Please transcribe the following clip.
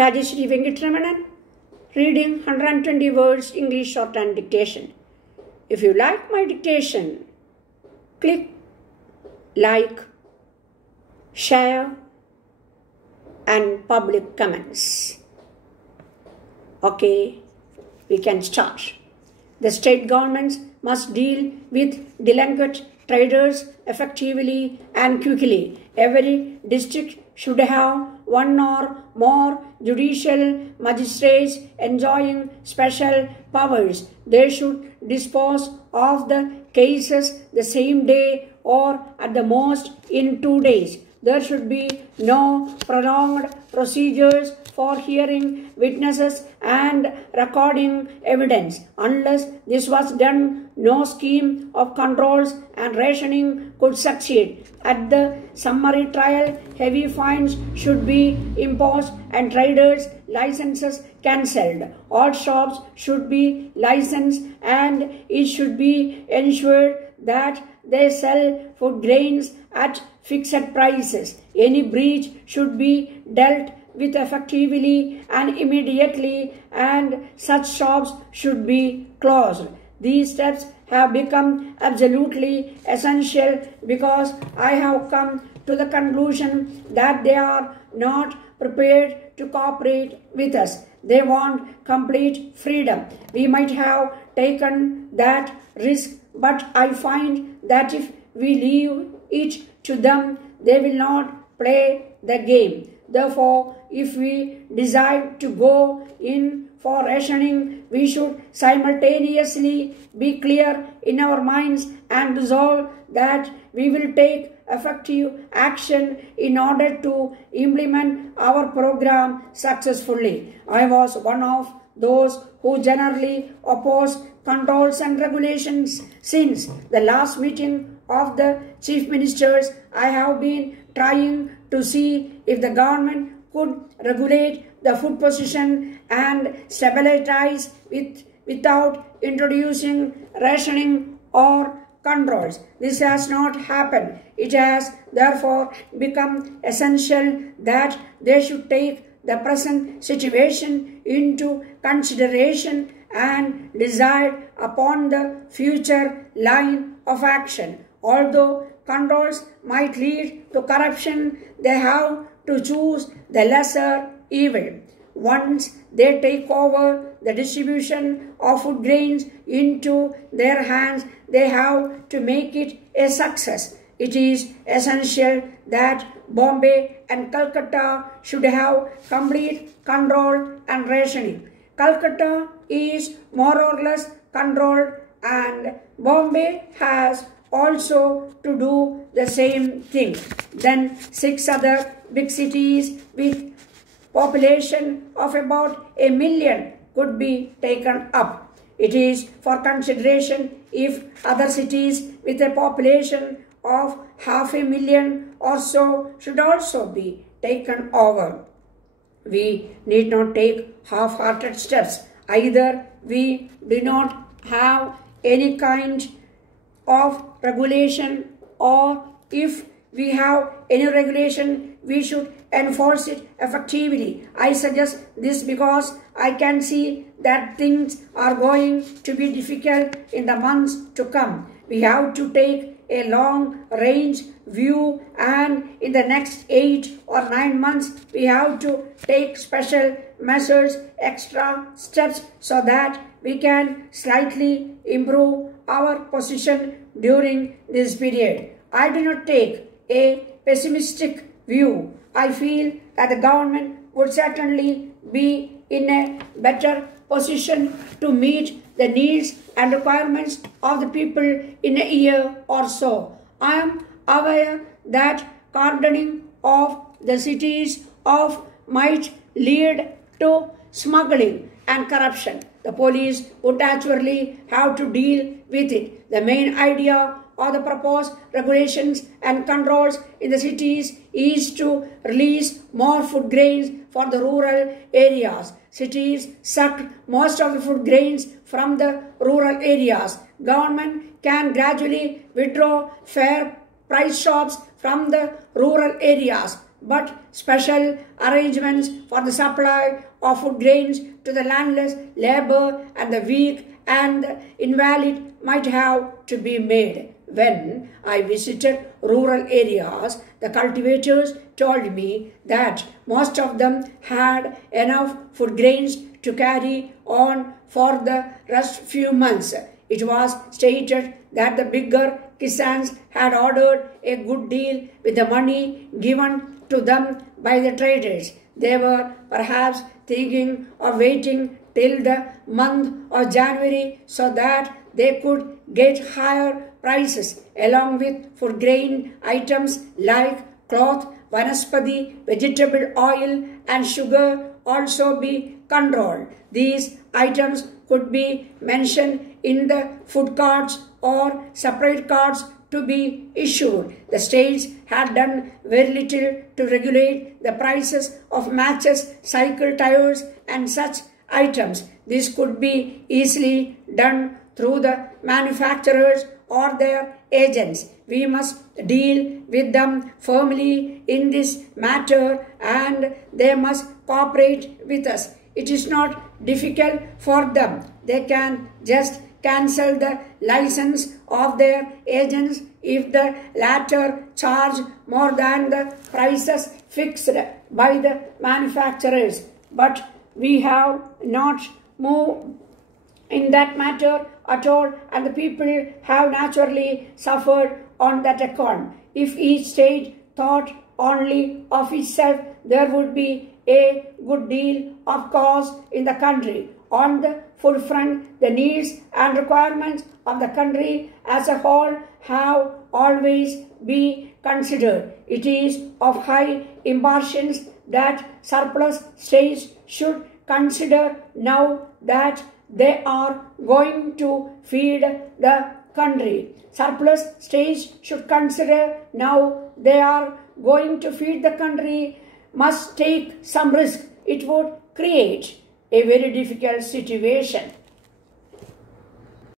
Rajeshri Venkatramanan, reading 120 words English shorthand dictation. If you like my dictation, click like, share and public comments. Okay, we can start. The state governments must deal with delinquent traders effectively and quickly. Every district should have one or more judicial magistrates enjoying special powers. They should dispose of the cases the same day or at the most in 2 days. There should be no prolonged procedures for hearing witnesses and recording evidence. Unless this was done, no scheme of controls and rationing could succeed. At the summary trial, heavy fines should be imposed and traders' licenses cancelled. All shops should be licensed and it should be ensured that they sell food grains at fixed prices. Any breach should be dealt with effectively and immediately, and such shops should be closed. These steps have become absolutely essential because I have come to the conclusion that they are not prepared to cooperate with us. They want complete freedom. We might have taken that risk, but I find that if we leave it to them, they will not play the game. Therefore, if we decide to go in for rationing, we should simultaneously be clear in our minds and resolve that we will take effective action in order to implement our program successfully. I was one of those who generally oppose controls and regulations. Since the last meeting of the chief ministers, I have been trying to see if the government could regulate the food position and stabilize it without introducing rationing or controls. This has not happened. It has therefore become essential that they should take the present situation into consideration and decide upon the future line of action. Although controls might lead to corruption, they have to choose the lesser evil. Once they take over the distribution of food grains into their hands, they have to make it a success. It is essential that Bombay and Calcutta should have complete control and rationing. Calcutta is more or less controlled and Bombay has also to do the same thing. Then 6 other big cities with population of about 1 million could be taken up. It is for consideration if other cities with a population of 500,000 or so should also be taken over. We need not take half-hearted steps. Either we do not have any kind of regulation, or if we have any regulation, we should enforce it effectively. I suggest this because I can see that things are going to be difficult in the months to come. We have to take a long range view, and in the next 8 or 9 months we have to take special measures, extra steps, so that we can slightly improve our position during this period. I do not take a pessimistic view. I feel that the government would certainly be in a better position to meet the needs and requirements of the people in a year or so. I am aware that cordoning of the cities might lead to smuggling and corruption. The police would naturally have to deal with it. The main idea of the proposed regulations and controls in the cities is to release more food grains for the rural areas. Cities suck most of the food grains from the rural areas. Government can gradually withdraw fair price shops from the rural areas. but special arrangements for the supply of food grains to the landless, labor, and the weak and the invalid might have to be made. When I visited rural areas, the cultivators told me that most of them had enough food grains to carry on for the rest few months. It was stated that the bigger Kisans had ordered a good deal with the money given to them by the traders. They were perhaps thinking of waiting till the month of January so that they could get higher prices along with food grain items like cloth, vanaspati, vegetable oil and sugar also be controlled. These items could be mentioned in the food cards or separate cards to be issued. The states had done very little to regulate the prices of matches, cycle tires and such items. This could be easily done through the manufacturers or their agents. We must deal with them firmly in this matter and they must cooperate with us. It is not difficult for them. They can just cancel the license of their agents if the latter charge more than the prices fixed by the manufacturers. But we have not moved in that matter at all, and the people have naturally suffered on that account. If each state thought only of itself, there would be a good deal of cause in the country. On the food front, the needs and requirements of the country as a whole have always been considered. It is of high importance that surplus states should consider now that they are going to feed the country. Surplus states should consider now they are going to feed the country must take some risk. It would create a very difficult situation.